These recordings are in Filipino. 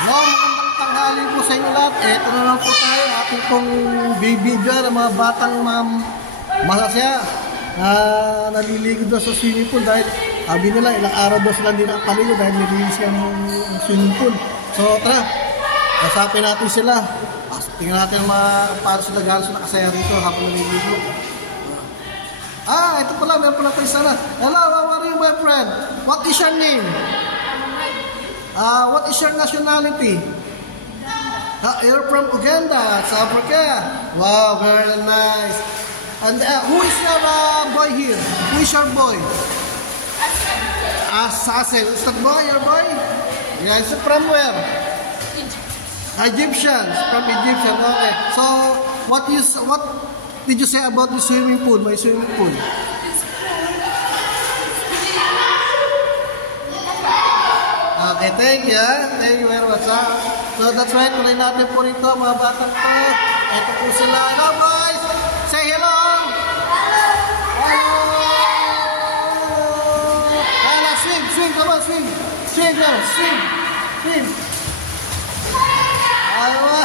Magandang tanghali po sa inyo lahat. Ito na lang po tayo. Ating pong video ng mga batang masasaya. Naliligo doon sa swimming pool dahil sabi nila ilang araw doon sila hindi nakapaligo dahil nilinis yung swimming pool. So tara, kasapin natin sila. Tingnan natin paano sila gano'n sila kasaya rito habang naliligo. Ito pala, meron pala tayo sana. Hello, how are you my friend? What is your name? What is your nationality? You're from Uganda, South Africa. Wow, very nice. And who is your boy here? Who is your boy? Sassel. Is that boy your boy? Yeah, it's from where? Egyptians. From Egyptian. Okay. So, what did you say about the swimming pool? My swimming pool. Okay, thank you. Thank you very much. So that's right, tuloy natin po rito mga batang po. Ito po sila. Hello boys! Say hello! Hello! Hello! Swim! Swim! Come on! Swim! Swim! Swim! Swim! Hello!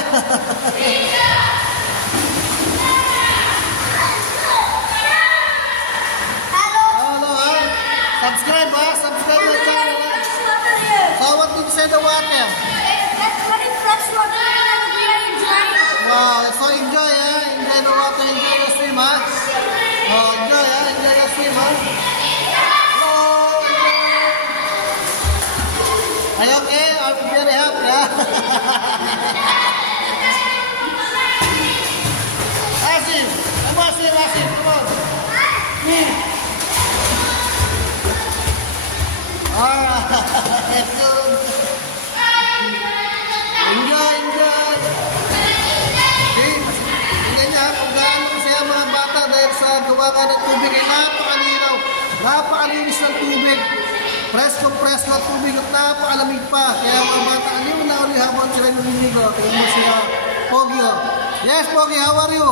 Subscribe Subscribe to the channel. So what did you say the water? That's very fresh water and we are enjoying it. Wow, so enjoy enjoy the water, enjoy the swim enjoy enjoy the swim Are you okay? I'm very happy Asim, come on Asim, come on. That's good. Enjoy. Tingnan niya kung gaano masaya mga bata dahil sa gawa ka ng tubig ay napakalinaw. Napakalinis ng tubig. Presko at tubig at napakalamig pa. Kaya mga bata, aliw na uli habang sila naliligo. Tingnan mo siya, Pogi. Yes, Pogi, how are you?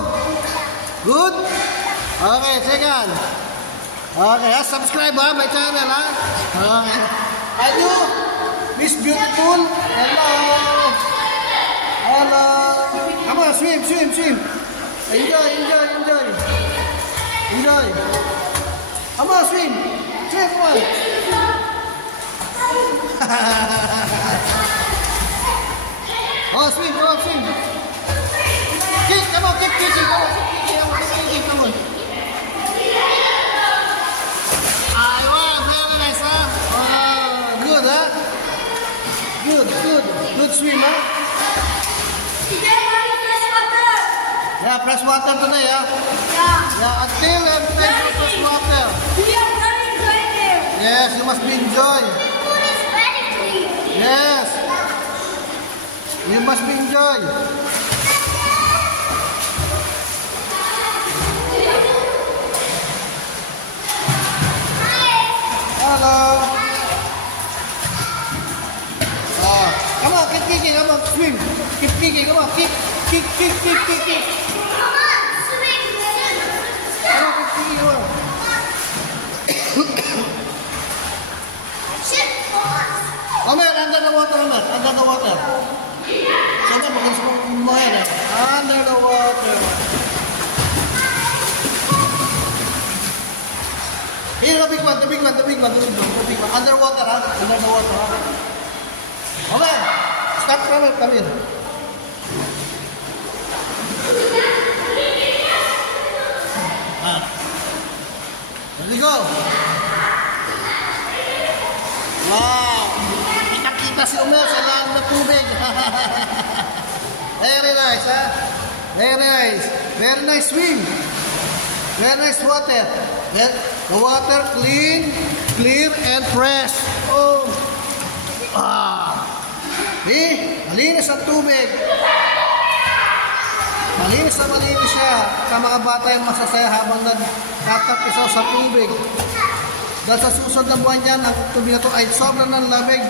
Good? Okay, second. Okay, subscribe my channel Okay. Are you Miss Beautiful? Hello. Come on, swim. Enjoy. Come on, swim. Come on. Swim. Kick, come on, kick, come on. Good swim, Yeah, fresh water today, Yeah, until and fresh water. We are very enjoying it. Yes, you must be enjoy. It's very clean. Yes. You must be enjoy. Hello. Come on, keep kicking, come on, swim. Keep kicking, come on, kick. Come on, swim. Come on, keep kicking, come on. Omer, under the water. Under the water. Here, the big one. Underwater, Under the water, Omer, start from it, come in. There we go. Wow! Kita si Omer sa lahat ng tubig. Very nice, Very nice swim. Very nice water. The water clear and fresh. Malinis ang tubig. Malinis siya. Sa mga bata yung masasaya habang nagtatapisaw sa tubig. Dahil sa susunod na buwan yan, ang tubig na ito ay sobrang ng lamig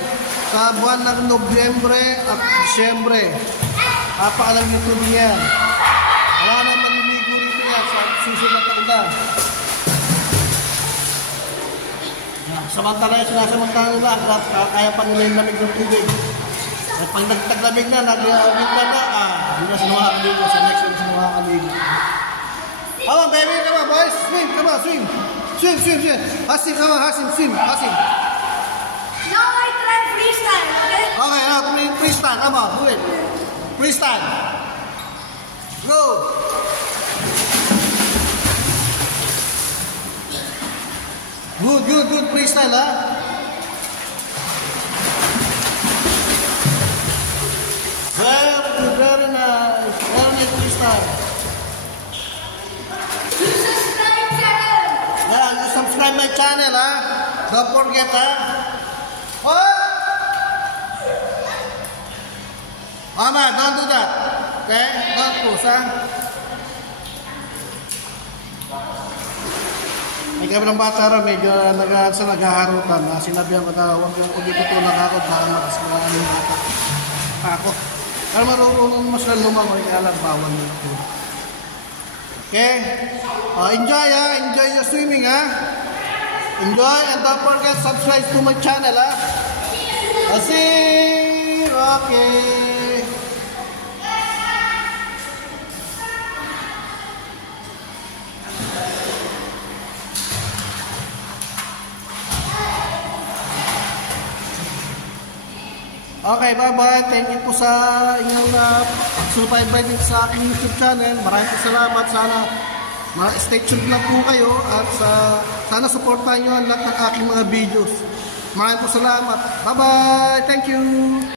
sa buwan ng Nobyembre at Disyembre. Napakalamig yung tubig yan. Wala na maliligo rito yan sa susunod na taon. Samantala yung sinasamantala nila, kaya pa nila yung lamig ng tubig. At pag nagtaglamig na, nag-winter na, hindi na sinuha ka ligo. Sa next one, sinuha ka ligo. Come on, baby, come on, boys. Swim, come on, swim. Swim, swim, swim. Hasim, come on, Hasim, swim, Hasim. Now I try freestyle, okay? Okay, now freestyle, come on, do it. Freestyle. Go. Good, good, good freestyle, ha? Very good, very nice. Very nice freestyle. You subscribe channel. Yeah, you subscribe my channel, ha? Don't forget, ha? What? Mama, don't do that. Okay? Don't push, ha? May kami ng bata rin, medyo naghaharutan. Sinabihan ko na huwag yung pagitutunan ako, baka makasalanan yung bata. Ako. Pero marunong mo sila lumangoy, kaya lang bawal mo ito. Okay? Enjoy, ha? Enjoy your swimming, ha? Enjoy, and don't forget subscribe to my channel, ha? Asim! Okay. Okay, bye-bye. Thank you po sa inyong subaybay dito sa aking YouTube channel. Maraming salamat. Sana stay tuned lang po kayo at sana supportan nyo ang lahat ng aking mga videos. Maraming po salamat. Bye-bye. Thank you.